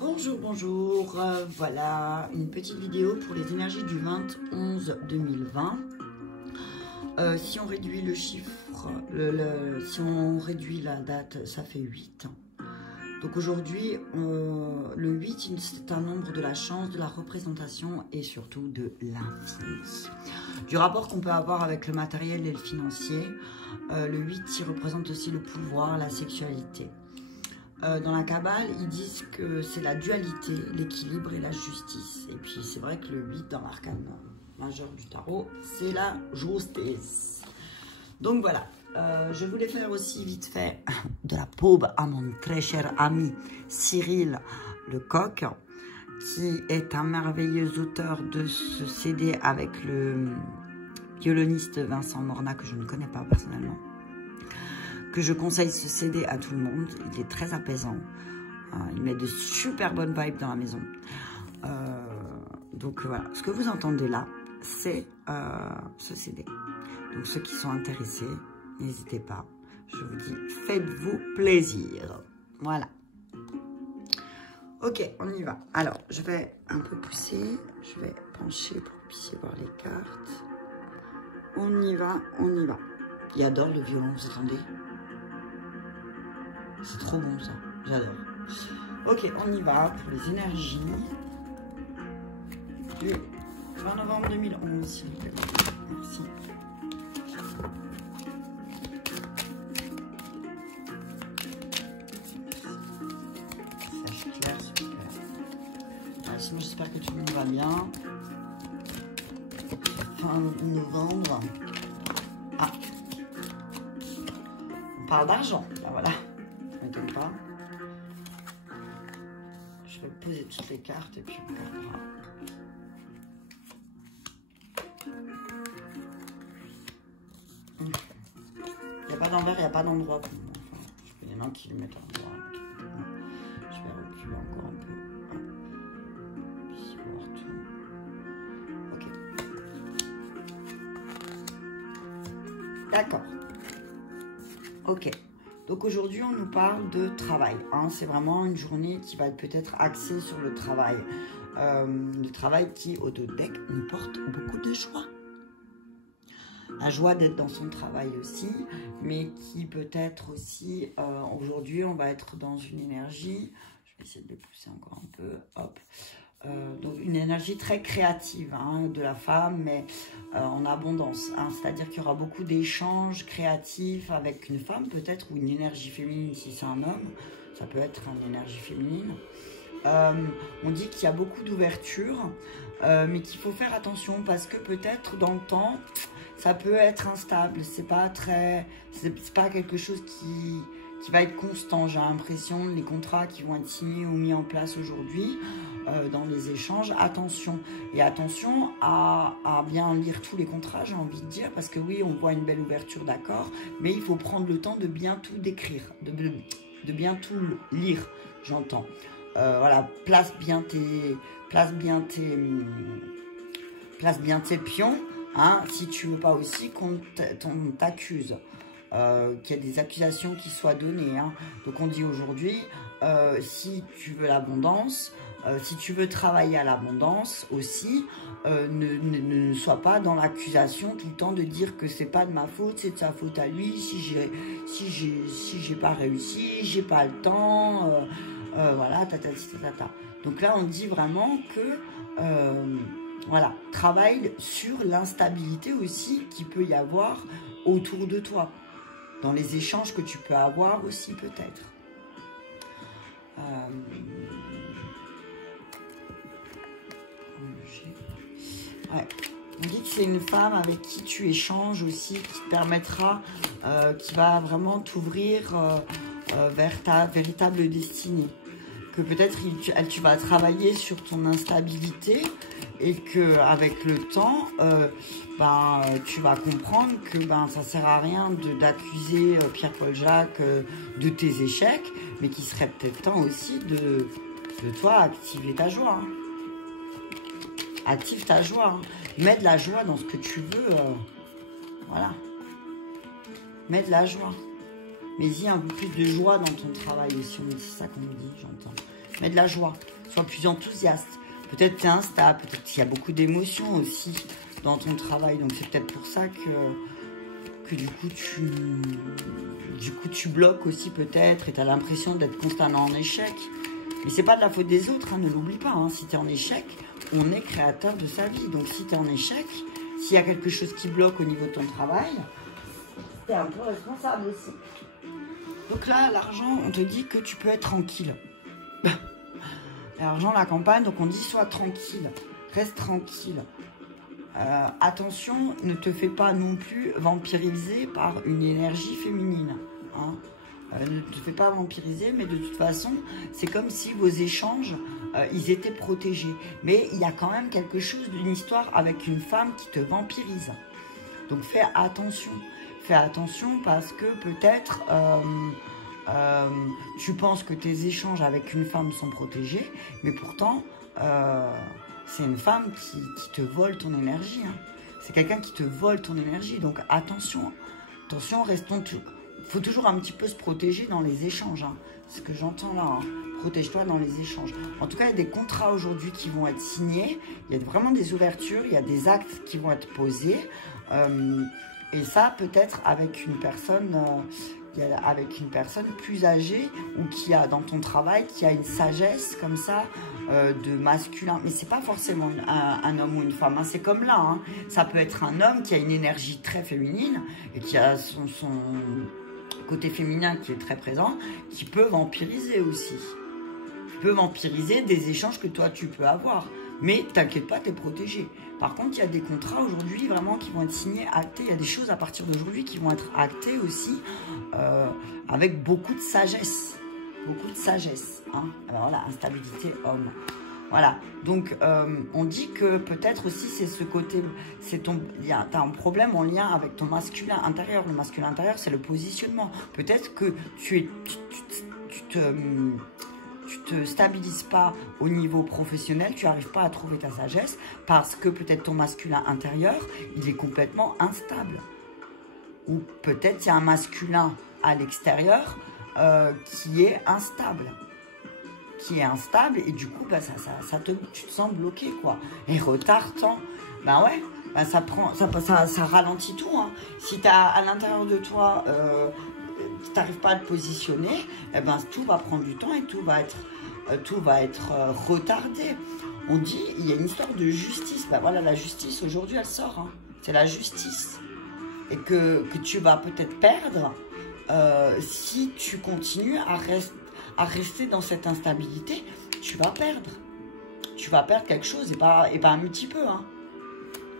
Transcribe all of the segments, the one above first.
Bonjour, bonjour, voilà une petite vidéo pour les énergies du 20-11-2020. Si on réduit le chiffre, si on réduit la date, ça fait 8. Donc aujourd'hui, le 8, c'est un nombre de la chance, de la représentation et surtout de l'infini. Du rapport qu'on peut avoir avec le matériel et le financier, le 8, il représente aussi le pouvoir, la sexualité. Dans la Kabbale, ils disent que c'est la dualité, l'équilibre et la justice. Et puis c'est vrai que le 8 dans l'arcane majeur du tarot, c'est la justice. Donc voilà, je voulais faire aussi vite fait de la pub à mon très cher ami Cyril Lecoq, qui est un merveilleux auteur de ce CD avec le violoniste Vincent Morna, que je ne connais pas personnellement. Que je conseille ce CD à tout le monde. Il est très apaisant. Il met de super bonnes vibes dans la maison. Donc voilà, ce que vous entendez là, c'est ce CD. Donc ceux qui sont intéressés, n'hésitez pas. Je vous dis, faites-vous plaisir. Voilà. Ok, on y va. Alors, je vais un peu pousser. Je vais pencher pour que vous puissiez voir les cartes. On y va, on y va. Il adore le violon, vous entendez? C'est trop bon ça, j'adore. Ok, on y va pour les énergies du 20 novembre 2011, s'il vous plaît. Merci. C'est clair, c'est clair. Alors, sinon, j'espère que tout le monde va bien. Fin novembre. Ah, on parle d'argent, ben voilà. Pas. Je vais poser toutes les cartes et puis on regardera. Il n'y a pas d'envers, il n'y a pas d'endroit pour moi. Enfin, il y en a qui le mettent en endroit. Je vais reculer encore un peu. Puis voir tout. Ok. D'accord. Ok. Donc aujourd'hui, on nous parle de travail. Hein. C'est vraiment une journée qui va être peut-être axée sur le travail. Le travail qui, au dos deck, nous porte beaucoup de joie. La joie d'être dans son travail aussi, mais qui peut être aussi, aujourd'hui, on va être dans une énergie, je vais essayer de le pousser encore un peu, hop. Donc une énergie très créative hein, de la femme, mais en abondance. Hein, c'est-à-dire qu'il y aura beaucoup d'échanges créatifs avec une femme peut-être, ou une énergie féminine si c'est un homme. Ça peut être une énergie féminine. On dit qu'il y a beaucoup d'ouverture, mais qu'il faut faire attention parce que peut-être dans le temps, ça peut être instable. C'est pas quelque chose qui va être constant. J'ai l'impression, les contrats qui vont être signés ou mis en place aujourd'hui, dans les échanges, attention. Et attention à bien lire tous les contrats, j'ai envie de dire, parce que oui, on voit une belle ouverture, d'accord, mais il faut prendre le temps de bien tout décrire, de bien tout lire, j'entends. Voilà, place bien tes pions, hein, si tu veux pas aussi qu'on t'accuse. Qu'il y ait des accusations qui soient données. Hein. Donc on dit aujourd'hui, si tu veux l'abondance, si tu veux travailler à l'abondance aussi, ne sois pas dans l'accusation tout le temps de dire que c'est pas de ma faute, c'est de sa faute à lui, si j'ai pas réussi, j'ai pas le temps, voilà, tatati tatata. Donc là on dit vraiment que voilà, travaille sur l'instabilité aussi qu'il peut y avoir autour de toi. Dans les échanges que tu peux avoir aussi peut-être. Ouais. On dit que c'est une femme avec qui tu échanges aussi, qui te permettra, qui va vraiment t'ouvrir vers ta véritable destinée. Que peut-être tu vas travailler sur ton instabilité et qu'avec le temps, tu vas comprendre que ça ne sert à rien d'accuser Pierre-Paul Jacques de tes échecs, mais qu'il serait peut-être temps aussi de toi activer ta joie. Hein. Active ta joie. Hein. Mets de la joie dans ce que tu veux. Voilà. Mets de la joie. Mais il y a un peu plus de joie dans ton travail aussi. C'est ça qu'on me dit, j'entends. mets de la joie, sois plus enthousiaste. Peut-être tu es instable, peut-être qu'il y a beaucoup d'émotions aussi dans ton travail. Donc c'est peut-être pour ça que du coup tu bloques aussi peut-être et tu as l'impression d'être constamment en échec. Mais c'est pas de la faute des autres, hein, ne l'oublie pas. Hein. Si tu es en échec, on est créateur de sa vie. Donc si tu es en échec, s'il y a quelque chose qui bloque au niveau de ton travail, tu es un peu responsable aussi. Donc là, l'argent, on te dit que tu peux être tranquille. L'argent, la campagne, donc on dit sois tranquille, reste tranquille. Attention, ne te fais pas non plus vampiriser par une énergie féminine. Hein. Ne te fais pas vampiriser, mais de toute façon, c'est comme si vos échanges, ils étaient protégés. Mais il y a quand même quelque chose d'une histoire avec une femme qui te vampirise. Donc fais attention. Fais attention parce que peut-être tu penses que tes échanges avec une femme sont protégés, mais pourtant, c'est une femme qui te vole ton énergie. Hein. C'est quelqu'un qui te vole ton énergie. Donc attention, attention, restons... Il faut toujours un petit peu se protéger dans les échanges. Hein. C'est ce que j'entends là. Hein. Protège-toi dans les échanges. En tout cas, il y a des contrats aujourd'hui qui vont être signés. Il y a vraiment des ouvertures. Il y a des actes qui vont être posés. Et ça, peut-être avec une personne... avec une personne plus âgée ou qui a dans ton travail, qui a une sagesse comme ça de masculin. Mais c'est pas forcément un homme ou une femme, hein. C'est comme là. Hein. Ça peut être un homme qui a une énergie très féminine et qui a son côté féminin qui est très présent, qui peut vampiriser aussi. Qui peut vampiriser des échanges que toi tu peux avoir. Mais t'inquiète pas, t'es protégé. Par contre, il y a des contrats aujourd'hui vraiment qui vont être signés, actés. Il y a des choses à partir d'aujourd'hui qui vont être actées aussi avec beaucoup de sagesse. Beaucoup de sagesse. Hein. Alors là, instabilité homme. Voilà. Donc, on dit que peut-être aussi c'est ce côté... T'as un problème en lien avec ton masculin intérieur. Le masculin intérieur, c'est le positionnement. Peut-être que tu te stabilises pas au niveau professionnel, tu n'arrives pas à trouver ta sagesse parce que peut-être ton masculin intérieur, il est complètement instable. Ou peut-être il y a un masculin à l'extérieur qui est instable. Et du coup, bah, tu te sens bloqué, quoi. Et retard, temps, ben ouais, ben ça ralentit tout. Hein. Si tu as à l'intérieur de toi... tu n'arrives pas à te positionner, eh ben, tout va prendre du temps et tout va être retardé. On dit, il y a une histoire de justice. Ben voilà, la justice, aujourd'hui, elle sort. Hein. C'est la justice. Et que tu vas peut-être perdre si tu continues à rester dans cette instabilité. Tu vas perdre. Tu vas perdre quelque chose et pas un petit peu. Hein.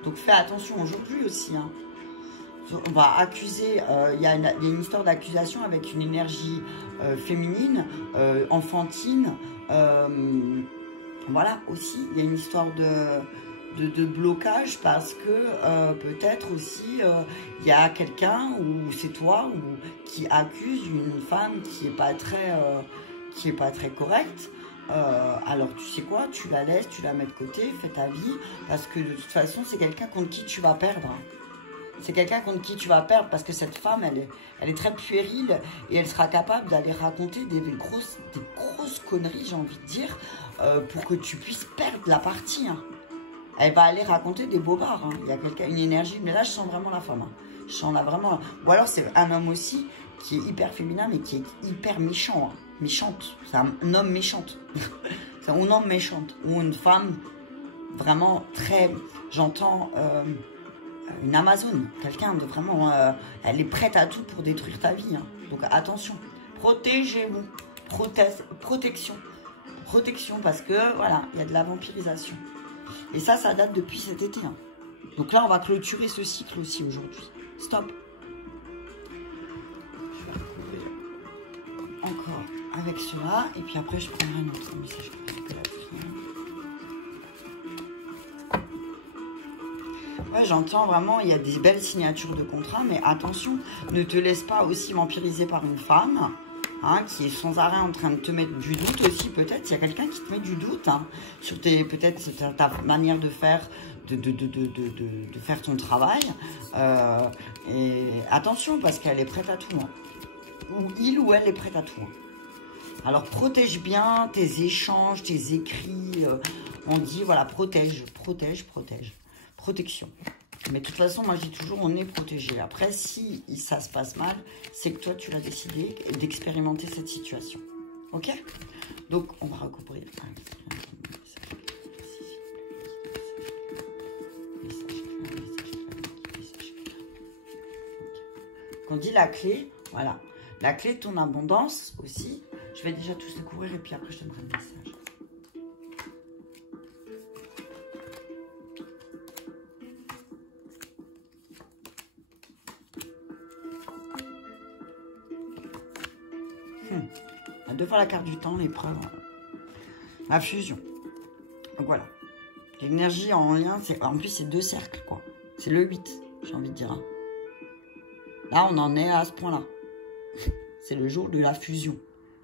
Donc, fais attention aujourd'hui aussi. Hein. On va accuser, il y a une histoire d'accusation avec une énergie féminine, enfantine. Voilà, aussi, il y a une histoire de blocage parce que peut-être aussi, il y a quelqu'un, ou c'est toi, qui accuse une femme qui n'est pas très correcte. Alors, tu sais quoi, tu la laisses, tu la mets de côté, fais ta vie, parce que de toute façon, c'est quelqu'un contre qui tu vas perdre. C'est quelqu'un contre qui tu vas perdre parce que cette femme, elle est très puérile et elle sera capable d'aller raconter des grosses conneries, j'ai envie de dire, pour que tu puisses perdre la partie. Hein. Elle va aller raconter des bobards. Hein. Il y a une énergie, mais là, je sens vraiment la femme. Hein. Je sens là vraiment... Ou alors, c'est un homme aussi qui est hyper féminin, mais qui est hyper méchant. Hein. Méchante. C'est un homme méchante. C'est un homme méchante. Ou une femme vraiment très... J'entends... une Amazone, quelqu'un de vraiment... elle est prête à tout pour détruire ta vie. Hein. Donc attention, protégez-vous. Protection. Protection parce que, voilà, il y a de la vampirisation. Et ça date depuis cet été. Hein. Donc là, on va clôturer ce cycle aussi aujourd'hui. Stop. Je vais retrouver encore avec cela. Et puis après, je prendrai un autre message. Ouais, j'entends vraiment, il y a des belles signatures de contrat, mais attention, ne te laisse pas aussi vampiriser par une femme, hein, qui est sans arrêt en train de te mettre du doute aussi, peut-être. Il y a quelqu'un qui te met du doute, hein, sur peut-être ta manière de faire, de faire ton travail. Et attention, parce qu'elle est prête à tout. Hein. Ou il ou elle est prête à tout. Hein. Alors, protège bien tes échanges, tes écrits. On dit, voilà, protège, protège, protège. Protection. Mais de toute façon, moi, je dis toujours, on est protégé. Après, si ça se passe mal, c'est que toi, tu l'as décidé d'expérimenter cette situation. OK? Donc, on va recouvrir. On dit la clé, voilà. La clé de ton abondance aussi. Je vais déjà tous les couvrir et puis après, je te donnerai le message. Deux fois la carte du temps, l'épreuve, la fusion. Donc voilà. L'énergie en lien, en plus, c'est 2 cercles, quoi. C'est le 8, j'ai envie de dire. Là, on en est à ce point-là. C'est le jour de la fusion.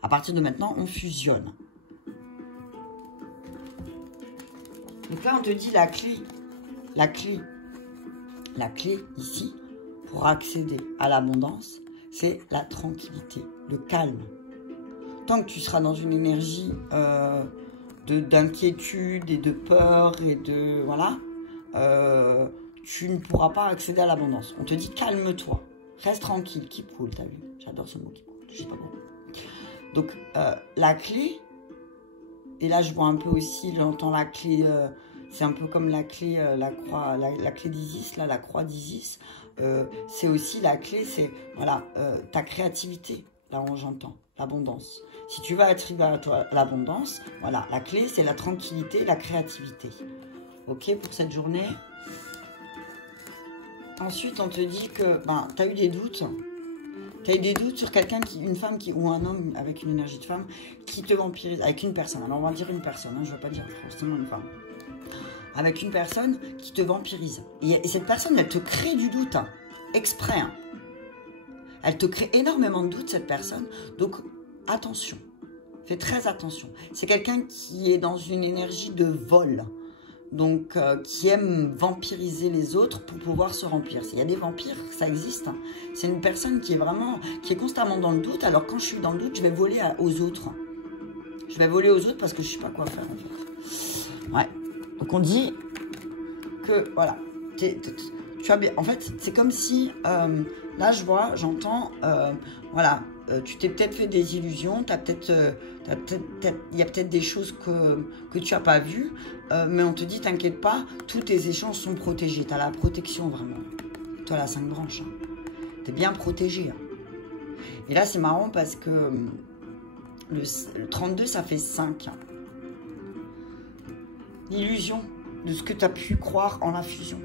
À partir de maintenant, on fusionne. Donc là, on te dit la clé ici, pour accéder à l'abondance, c'est la tranquillité, le calme. Tant que tu seras dans une énergie d'inquiétude et de peur et de... Voilà, tu ne pourras pas accéder à l'abondance. On te dit calme-toi, reste tranquille, keep cool, t'as vu? J'adore ce mot keep cool, je sais pas pourquoi. Donc, la clé, et là je vois un peu aussi, j'entends la clé, c'est un peu comme la clé, la clé d'Isis, là, la croix d'Isis. C'est aussi la clé, c'est voilà, ta créativité, là où j'entends, l'abondance. Si tu veux attribuer à toi l'abondance, voilà, la clé, c'est la tranquillité, la créativité. OK, pour cette journée. Ensuite, on te dit que tu as eu des doutes. Tu as eu des doutes sur quelqu'un, une femme ou un homme avec une énergie de femme qui te vampirise, avec une personne. Alors, on va dire une personne, hein, je ne vais pas dire forcément une femme. Avec une personne qui te vampirise. Et cette personne, elle te crée du doute, hein, exprès. Hein. Elle te crée énormément de doutes, cette personne. Donc, attention. Fais très attention. C'est quelqu'un qui est dans une énergie de vol. Donc, qui aime vampiriser les autres pour pouvoir se remplir. S'il y a des vampires, ça existe. Hein. C'est une personne qui est constamment dans le doute. Alors, quand je suis dans le doute, je vais voler aux autres. Je vais voler aux autres parce que je ne sais pas quoi faire, en fait. Ouais. Donc, on dit que, voilà, tu as bien... En fait, c'est comme si, là, j'entends, voilà, tu t'es peut-être fait des illusions, il y a peut-être des choses que tu n'as pas vues, mais on te dit, t'inquiète pas, tous tes échanges sont protégés. Tu as la protection, vraiment. Toi, la 5 branches. Hein. Tu es bien protégé. Hein. Et là, c'est marrant parce que le 32, ça fait 5. Hein. L'illusion de ce que tu as pu croire en la fusion.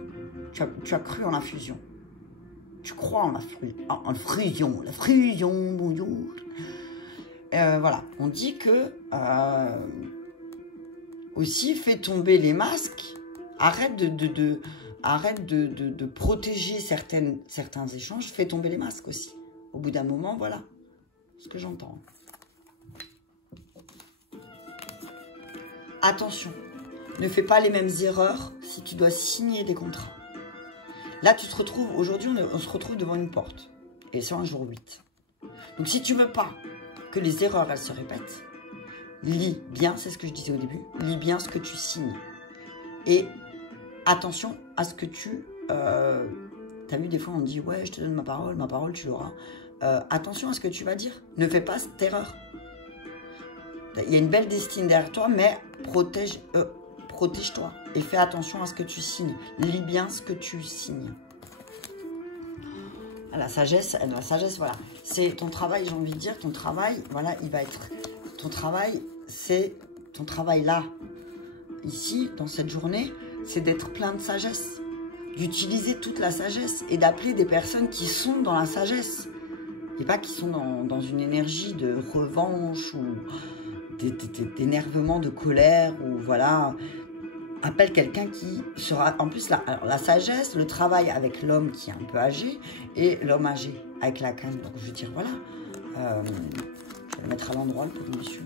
Tu as cru en la fusion. Tu crois en la fusion. La fusion, bonjour. Voilà, on dit que aussi fais tomber les masques. Arrête de protéger certains échanges. Fais tomber les masques aussi. Au bout d'un moment, voilà ce que j'entends. Attention, ne fais pas les mêmes erreurs si tu dois signer des contrats. Là, tu te retrouves, aujourd'hui, on se retrouve devant une porte. Et c'est un jour 8. Donc, si tu ne veux pas que les erreurs, elles se répètent, lis bien, c'est ce que je disais au début, lis bien ce que tu signes. Et attention à ce que tu... T'as vu, des fois, on dit, ouais, je te donne ma parole, tu l'auras. Attention à ce que tu vas dire. Ne fais pas cette erreur. Il y a une belle destinée derrière toi, mais protège-toi et fais attention à ce que tu signes. Lis bien ce que tu signes. La sagesse, voilà. C'est ton travail, j'ai envie de dire, ton travail, voilà, il va être... Ton travail, c'est ton travail là, ici, dans cette journée, c'est d'être plein de sagesse. D'utiliser toute la sagesse et d'appeler des personnes qui sont dans la sagesse. Et pas qui sont dans une énergie de revanche ou d'énervement, de colère, ou voilà... Appelle quelqu'un qui sera... En plus, la sagesse, le travail avec l'homme qui est un peu âgé et l'homme âgé avec la canne. Donc, je veux dire, voilà. Je vais le mettre à l'endroit, le pauvre monsieur.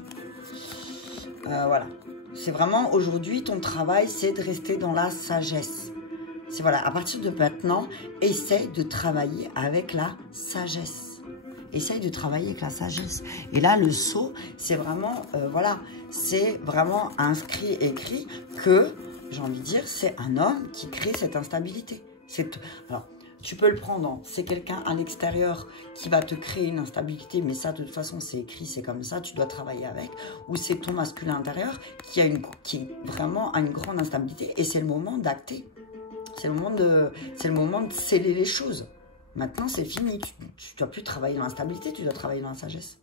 Voilà. C'est vraiment, aujourd'hui, ton travail, c'est de rester dans la sagesse. C'est voilà, à partir de maintenant, essaie de travailler avec la sagesse. essaye de travailler avec la sagesse. Et là, le sceau, c'est vraiment, voilà, c'est vraiment inscrit, écrit que, j'ai envie de dire, c'est un homme qui crée cette instabilité. Alors, tu peux le prendre, c'est quelqu'un à l'extérieur qui va te créer une instabilité, mais ça, de toute façon, c'est écrit, c'est comme ça, tu dois travailler avec. Ou c'est ton masculin intérieur qui est vraiment à une grande instabilité, et c'est le moment d'acter. C'est le moment de sceller les choses. Maintenant, c'est fini. Tu ne dois plus travailler dans l'instabilité, tu dois travailler dans la sagesse.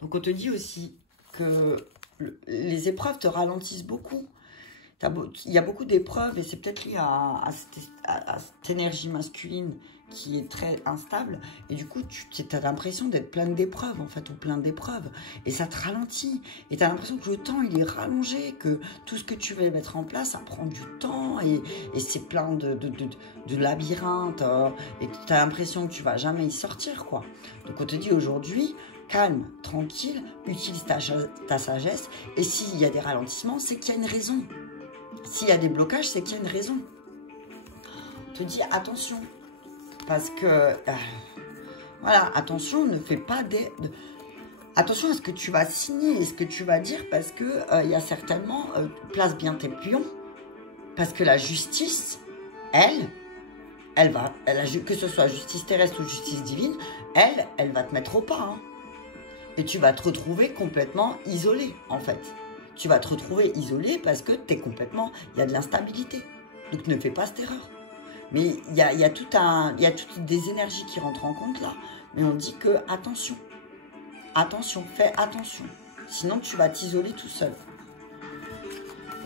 Donc, on te dit aussi que les épreuves te ralentissent beaucoup. Il y a beaucoup d'épreuves et c'est peut-être lié à cette énergie masculine qui est très instable. Et du coup, tu as l'impression d'être plein d'épreuves, en fait, ou plein d'épreuves. Et ça te ralentit. Et tu as l'impression que le temps, il est rallongé, que tout ce que tu veux mettre en place, ça prend du temps. Et c'est plein de labyrinthes. Et tu as l'impression que tu vas jamais y sortir, quoi. Donc, on te dit aujourd'hui, calme, tranquille, utilise ta sagesse. Et s'il y a des ralentissements, c'est qu'il y a une raison. S'il y a des blocages, c'est qu'il y a une raison. On te dit attention. Parce que, voilà, attention, ne fais pas attention à ce que tu vas signer et ce que tu vas dire. Parce que il y a certainement, place bien tes pions. Parce que la justice, elle va, que ce soit justice terrestre ou justice divine, elle va te mettre au pas. Hein. Et tu vas te retrouver complètement isolé, en fait. Tu vas te retrouver isolé parce que tu es complètement... Il y a de l'instabilité. Donc, ne fais pas cette erreur. Mais il y a toutes des énergies qui rentrent en compte, là. Mais on dit que, attention. Attention, fais attention. Sinon, tu vas t'isoler tout seul.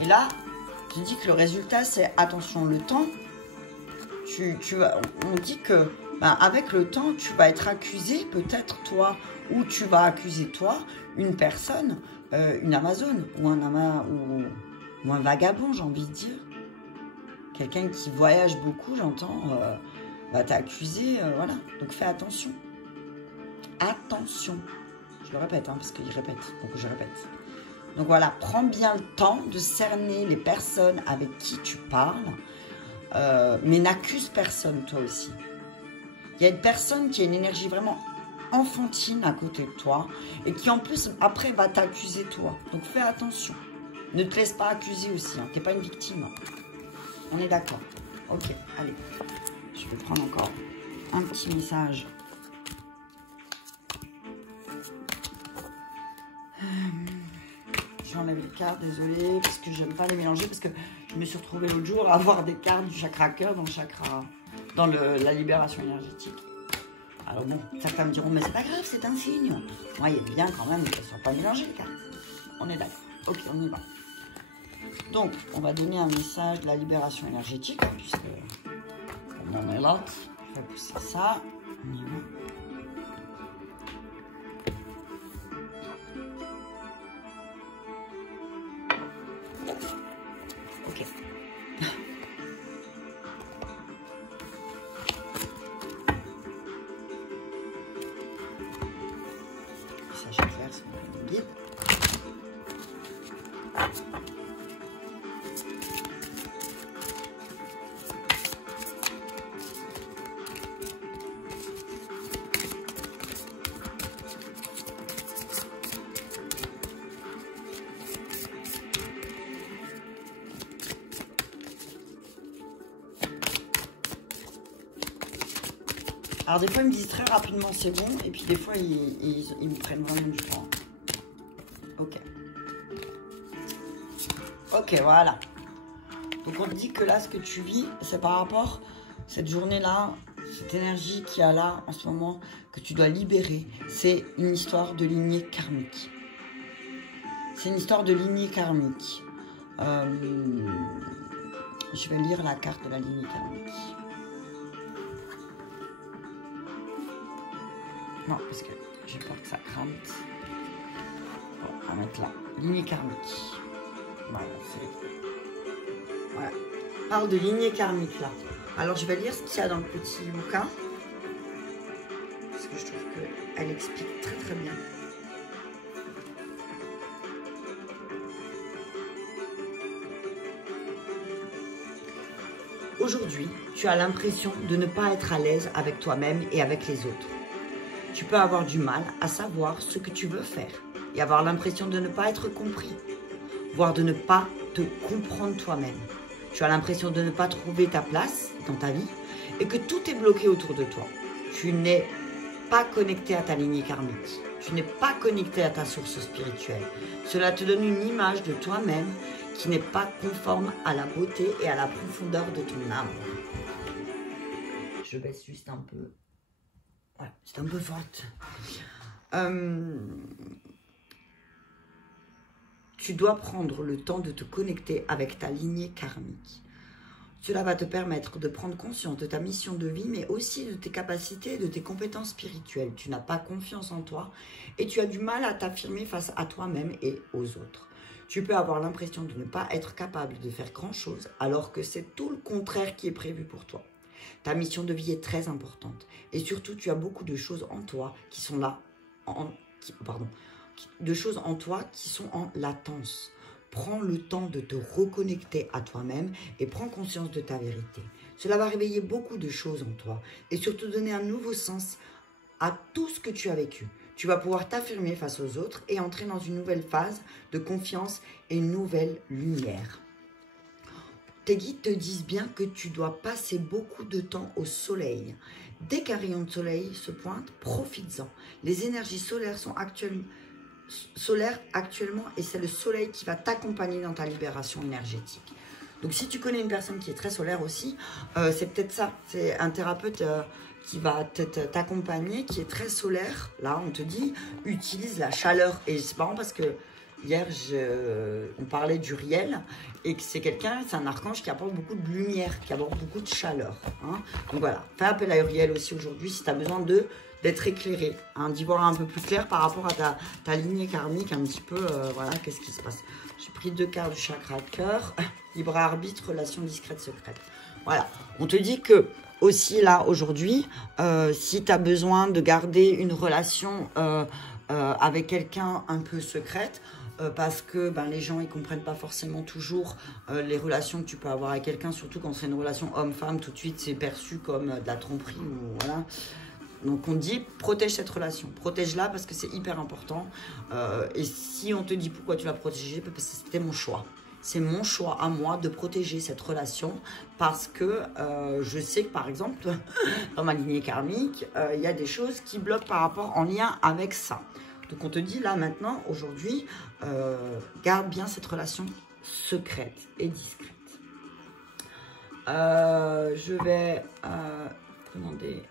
Et là, tu dis que le résultat, c'est, attention, le temps. On dit que, avec le temps, tu vas être accusé, peut-être, toi, ou tu vas accuser, toi, une personne... une Amazone ou un vagabond, j'ai envie de dire. Quelqu'un qui voyage beaucoup, j'entends, va t'accuser, voilà. Donc fais attention. Attention. Je le répète, hein, parce qu'il répète, donc je répète. Donc voilà, prends bien le temps de cerner les personnes avec qui tu parles, mais n'accuse personne, toi aussi. Il y a une personne qui a une énergie vraiment enfantine à côté de toi et qui en plus après va t'accuser toi. Donc fais attention. Ne te laisse pas accuser aussi. Hein. Tu n'es pas une victime. On est d'accord. Ok, allez. Je vais prendre encore un petit message. J'enlève les cartes, désolée, parce que j'aime pas les mélanger, parce que je me suis retrouvée l'autre jour à avoir des cartes du chakra cœur dans la libération énergétique. Alors bon, certains me diront, mais c'est pas grave, c'est un signe. Moi, il est bien quand même qu'elles ne soient pas mélangées, les cartes. On est d'accord. Ok, on y va. Donc, on va donner un message de la libération énergétique, puisque on est là. Je vais pousser ça. On y va. Ok. Alors des fois ils me disent très rapidement c'est bon et puis des fois ils me prennent vraiment du temps. Ok. Ok, voilà. Donc on te dit que là ce que tu vis c'est par rapport à cette journée-là, cette énergie qu'il y a là en ce moment que tu dois libérer. C'est une histoire de lignée karmique. C'est une histoire de lignée karmique. Je vais lire la carte de la lignée karmique. Non, parce que j'ai peur que ça crame. Bon, on va mettre là. Lignée karmique. Voilà, c'est... Voilà. Parle de lignée karmique, là. Alors, je vais lire ce qu'il y a dans le petit bouquin. Parce que je trouve qu'elle explique très, très bien. Aujourd'hui, tu as l'impression de ne pas être à l'aise avec toi-même et avec les autres. Tu peux avoir du mal à savoir ce que tu veux faire et avoir l'impression de ne pas être compris, voire de ne pas te comprendre toi-même. Tu as l'impression de ne pas trouver ta place dans ta vie et que tout est bloqué autour de toi. Tu n'es pas connecté à ta lignée karmique. Tu n'es pas connecté à ta source spirituelle. Cela te donne une image de toi-même qui n'est pas conforme à la beauté et à la profondeur de ton âme. Je baisse juste un peu. Ouais, c'est un peu forte. Tu dois prendre le temps de te connecter avec ta lignée karmique. Cela va te permettre de prendre conscience de ta mission de vie, mais aussi de tes capacités et de tes compétences spirituelles. Tu n'as pas confiance en toi et tu as du mal à t'affirmer face à toi-même et aux autres. Tu peux avoir l'impression de ne pas être capable de faire grand-chose, alors que c'est tout le contraire qui est prévu pour toi. Ta mission de vie est très importante et surtout, tu as beaucoup de choses en toi qui sont là, de choses en toi qui sont en latence. Prends le temps de te reconnecter à toi-même et prends conscience de ta vérité. Cela va réveiller beaucoup de choses en toi et surtout donner un nouveau sens à tout ce que tu as vécu. Tu vas pouvoir t'affirmer face aux autres et entrer dans une nouvelle phase de confiance et une nouvelle lumière. Tes guides te disent bien que tu dois passer beaucoup de temps au soleil. Dès qu'un rayon de soleil se pointe, profites-en. Les énergies solaires sont actuellement et c'est le soleil qui va t'accompagner dans ta libération énergétique. Donc si tu connais une personne qui est très solaire aussi, c'est peut-être ça, c'est un thérapeute qui va t'accompagner, qui est très solaire. Là on te dit, utilise la chaleur. Et c'est marrant parce que hier on parlait d'Uriel et que c'est un archange qui apporte beaucoup de lumière, qui apporte beaucoup de chaleur. Hein. Donc voilà, fais appel à Uriel aussi aujourd'hui si tu as besoin d'être éclairé, hein, d'y voir un peu plus clair par rapport à ta lignée karmique, un petit peu, voilà, qu'est-ce qui se passe. J'ai pris 2 cartes du chakra de cœur, libre arbitre, relation discrète, secrète. Voilà, on te dit que, aussi là, aujourd'hui, si tu as besoin de garder une relation avec quelqu'un un peu secrète, parce que les gens ils comprennent pas forcément toujours les relations que tu peux avoir avec quelqu'un, surtout quand c'est une relation homme-femme, tout de suite c'est perçu comme de la tromperie ou voilà. Donc on dit protège cette relation, protège-la parce que c'est hyper important. Et si on te dit pourquoi tu l'as protégée, parce que c'était mon choix. C'est mon choix à moi de protéger cette relation parce que je sais que par exemple dans ma lignée karmique, il y a des choses qui bloquent par rapport en lien avec ça. Donc on te dit là maintenant, aujourd'hui, garde bien cette relation secrète et discrète. Je vais demander...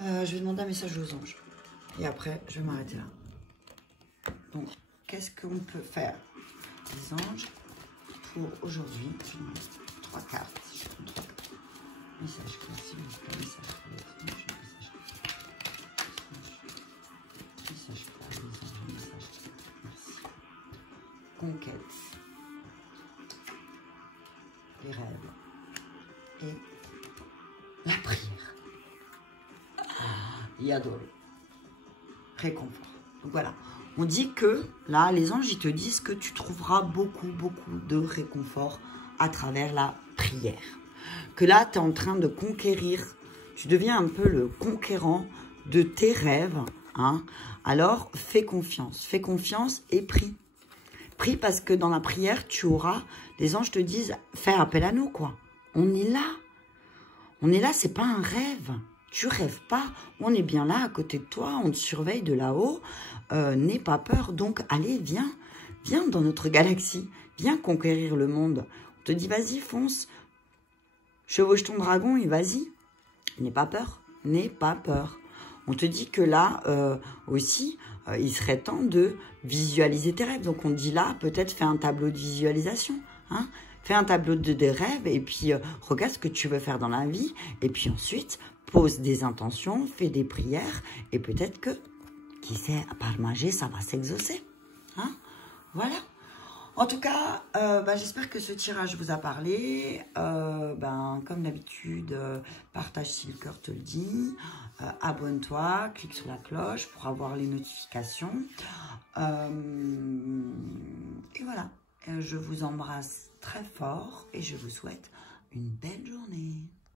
je vais demander un message aux anges. Et après, je vais m'arrêter là. Donc, qu'est-ce qu'on peut faire, les anges, pour aujourd'hui? Je demande 3 cartes. Je prends 3 cartes. Message classique, message pour les anges. Message pour les anges. Message. Merci. Conquête. Les rêves. Et la prière. Yadol. Réconfort. Donc voilà. On dit que là, les anges, ils te disent que tu trouveras beaucoup de réconfort à travers la prière. Que là, tu es en train de conquérir. Tu deviens un peu le conquérant de tes rêves. Hein. Alors, fais confiance. Fais confiance et prie. Prie parce que dans la prière, tu auras... Les anges te disent, fais appel à nous, quoi. On est là. On est là, c'est pas un rêve. Tu rêves pas, on est bien là à côté de toi, on te surveille de là-haut, n'aie pas peur. Donc, allez, viens dans notre galaxie, viens conquérir le monde. On te dit, vas-y, fonce, chevauche ton dragon et vas-y. N'aie pas peur, n'aie pas peur. On te dit que là, aussi, il serait temps de visualiser tes rêves. Donc, on te dit là, peut-être fais un tableau de visualisation, hein. Fais un tableau des rêves et puis regarde ce que tu veux faire dans la vie. Et puis ensuite, pose des intentions, fais des prières. Et peut-être que, qui sait, par magie, ça va s'exaucer. Hein? Voilà. En tout cas, j'espère que ce tirage vous a parlé. Comme d'habitude, partage si le cœur te le dit. Abonne-toi, clique sur la cloche pour avoir les notifications. Et voilà. Je vous embrasse très fort et je vous souhaite une belle journée.